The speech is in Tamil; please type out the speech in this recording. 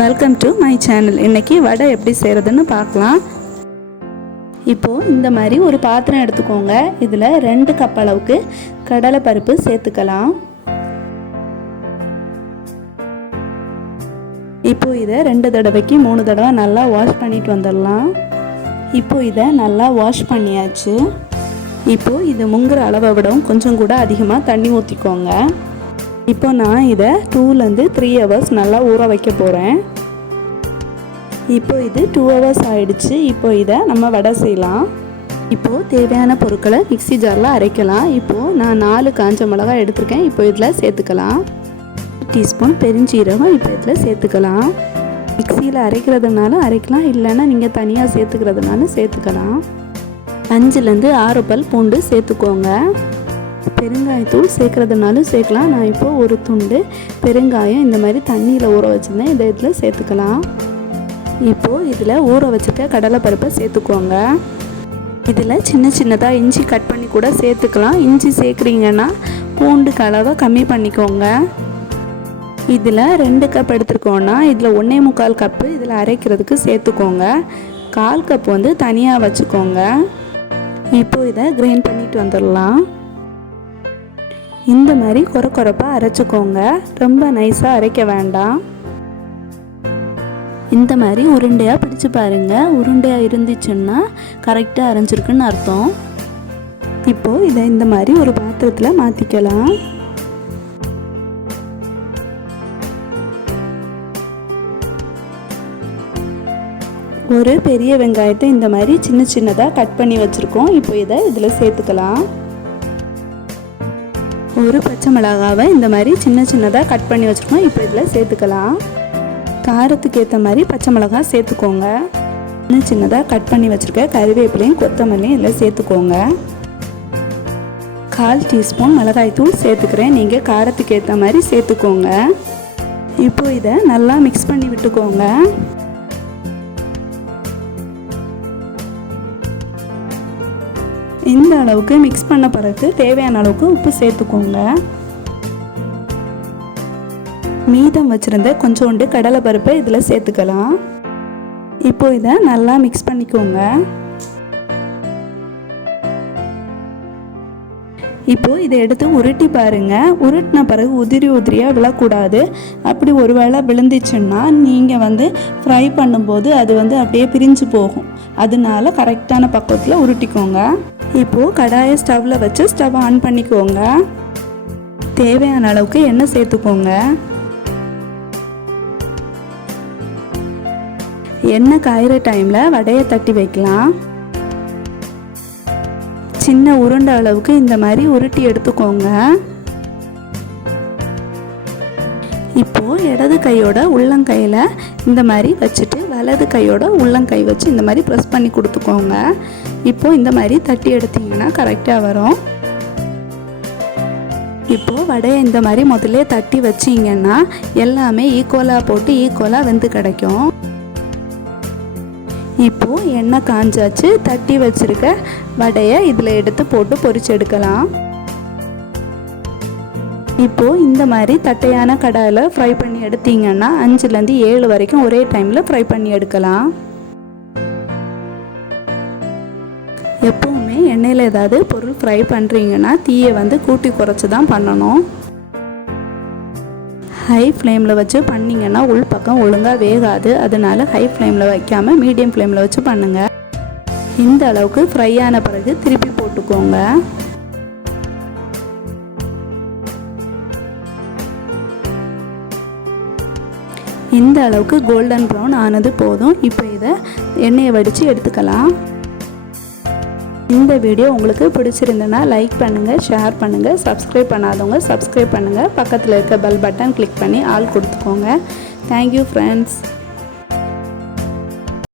Welcome to my channel. இன்றைக்கி வடை எப்படி செய்கிறதுன்னு பார்க்கலாம். இப்போது இந்த மாதிரி ஒரு பாத்திரம் எடுத்துக்கோங்க. இதில் 2 கப் அளவுக்கு கடலை பருப்பு சேர்த்துக்கலாம். இப்போது இதை 2 தடவைக்கு 3 தடவை நல்லா வாஷ் பண்ணிட்டு வந்துடலாம். இப்போது இதை நல்லா வாஷ் பண்ணியாச்சு. இப்போது இது முங்குற அளவை விடவும் கொஞ்சம் கூட அதிகமாக தண்ணி ஊற்றிக்கோங்க. இப்போ நான் இதை 2 to 3 hours நல்லா ஊற வைக்க போகிறேன். இப்போ இது 2 hours ஆயிடுச்சு. இப்போ இதை நம்ம வடை செய்யலாம். இப்போது தேவையான பொருட்களை மிக்ஸி ஜாரில் அரைக்கலாம். இப்போது நான் 4 காஞ்ச மிளகாய் எடுத்துருக்கேன். இப்போ இதில் சேர்த்துக்கலாம். 1 டீஸ்பூன் பெருஞ்சீரகம் இப்போ இதில் சேர்த்துக்கலாம். மிக்ஸியில் அரைக்கிறதுனால அரைக்கலாம், இல்லைன்னா நீங்கள் தனியாக சேர்த்துக்கிறதுனால சேர்த்துக்கலாம். 5 to 6 பல் பூண்டு சேர்த்துக்கோங்க. பெருங்காயத்தூள் சேர்க்குறதுனாலும் சேர்க்கலாம். நான் இப்போது ஒரு துண்டு பெருங்காயம் இந்த மாதிரி தண்ணியில் ஊற வச்சுருந்தேன். இதை இதில் சேர்த்துக்கலாம். இப்போது இதில் ஊற வச்சுக்க கடலைப்பருப்பை சேர்த்துக்கோங்க. இதில் சின்ன சின்னதாக இஞ்சி கட் பண்ணி கூட சேர்த்துக்கலாம். இஞ்சி சேர்க்குறீங்கன்னா பூண்டு கலவை கம்மி பண்ணிக்கோங்க. இதில் 2 கப் எடுத்துருக்கோன்னா இதில் 1.25 கப்பு இதில் அரைக்கிறதுக்கு சேர்த்துக்கோங்க. 1/4 கப் தனியாக வச்சுக்கோங்க. இப்போது இதை கிரைண்ட் பண்ணிட்டு வந்துடலாம். இந்த மாதிரி கொரப்பாக அரைச்சிக்கோங்க. ரொம்ப நைஸாக அரைக்க வேண்டாம். இந்த மாதிரி உருண்டையாக பிடிச்சு பாருங்கள். உருண்டையாக இருந்துச்சுன்னா கரெக்டாக அரைஞ்சிருக்குன்னு அர்த்தம். இப்போது இதை இந்த மாதிரி ஒரு பாத்திரத்தில் மாற்றிக்கலாம். ஒரு பெரிய வெங்காயத்தை இந்த மாதிரி சின்ன சின்னதாக கட் பண்ணி வச்சுருக்கோம். இப்போ இதை இதில் சேர்த்துக்கலாம். ஒரு பச்சை மிளகாவை இந்த மாதிரி சின்ன சின்னதாக கட் பண்ணி வச்சுருக்கோம். இப்போ இதில் சேர்த்துக்கலாம். காரத்துக்கு ஏற்ற மாதிரி பச்சை மிளகாய் சேர்த்துக்கோங்க. சின்ன சின்னதாக கட் பண்ணி வச்சுருக்க கறிவேப்பிலையும் கொத்தமல்லியும் இதில் சேர்த்துக்கோங்க. 1/4 டீஸ்பூன் மிளகாய்த்தூள் சேர்த்துக்கிறேன். நீங்கள் காரத்துக்கு ஏற்ற மாதிரி சேர்த்துக்கோங்க. இப்போ இதை நல்லா மிக்ஸ் பண்ணி விட்டுக்கோங்க. இந்த அளவுக்கு மிக்ஸ் பண்ண பிறகு தேவையான அளவுக்கு உப்பு சேர்த்துக்கோங்க. மீதம் வச்சுருந்த கொஞ்சோண்டு கடலை பருப்பை இதில் சேர்த்துக்கலாம். இப்போ இதை நல்லா மிக்ஸ் பண்ணிக்கோங்க. இப்போது இதை எடுத்து உருட்டி பாருங்கள். உருட்டின பிறகு உதிரியாக விழக்கூடாது. அப்படி ஒரு வேளை விழுந்துச்சுன்னா நீங்கள் ஃப்ரை பண்ணும்போது அது அப்படியே பிரிஞ்சு போகும். அதனால கரெக்டான பக்குவத்தில் உருட்டிக்கோங்க. இப்போது கடாயை ஸ்டவ்வில் வச்சு ஸ்டவ் ஆன் பண்ணிக்கோங்க. தேவையான அளவுக்கு எண்ணெய் சேர்த்துக்கோங்க. எண்ணெய் காயிற டைமில் வடையை தட்டி வைக்கலாம். சின்ன உருண்டை அளவுக்கு இந்த மாதிரி உருட்டி எடுத்துக்கோங்க. இப்போது இடது கையோட உள்ளங்கையில் இந்த மாதிரி வச்சுட்டு வலது கையோட உள்ளங்கை வச்சு இந்த மாதிரி ப்ரெஸ் பண்ணி கொடுத்துக்கோங்க. இப்போது இந்த மாதிரி தட்டி எடுத்தீங்கன்னா கரெக்டாக வரும். இப்போது வடையை இந்த மாதிரி முதல்ல தட்டி வச்சிங்கன்னா எல்லாமே ஈக்குவலாக போட்டு ஈக்குவலாக வெந்து கிடைக்கும். இப்போது எண்ணெய் காஞ்சாச்சு. தட்டி வச்சுருக்க வடையை இதில் எடுத்து போட்டு பொரிச்சு எடுக்கலாம். இப்போது இந்த மாதிரி தட்டையான கடாயில் ஃப்ரை பண்ணி எடுத்தீங்கன்னா 5 to 7 வரைக்கும் ஒரே டைமில் ஃப்ரை பண்ணி எடுக்கலாம். எப்போவுமே எண்ணெயில் ஏதாவது பொருள் ஃப்ரை பண்ணுறீங்கன்னா தீயை கூட்டி குறைச்சி தான் பண்ணணும். ஹை ஃப்ளேமில் வச்சு பண்ணிங்கன்னா உள் பக்கம் ஒழுங்காக வேகாது. அதனால ஹை ஃப்ளேமில் வைக்காமல் மீடியம் ஃப்ளேமில் வச்சு பண்ணுங்கள். இந்த அளவுக்கு ஃப்ரை ஆன பிறகு திருப்பி போட்டுக்கோங்க. இந்த அளவுக்கு கோல்டன் ப்ரௌன் ஆனது போதும். இப்போ இதை எண்ணெயை வடித்து எடுத்துக்கலாம். இந்த வீடியோ உங்களுக்கு பிடிச்சிருந்ததுன்னா லைக் பண்ணுங்கள், ஷேர் பண்ணுங்கள். சப்ஸ்கிரைப் பண்ணாதவங்க சப்ஸ்கிரைப் பண்ணுங்கள். பக்கத்தில் இருக்க பெல் பட்டன் கிளிக் பண்ணி ஆல் கொடுத்துக்கோங்க. Thank you friends.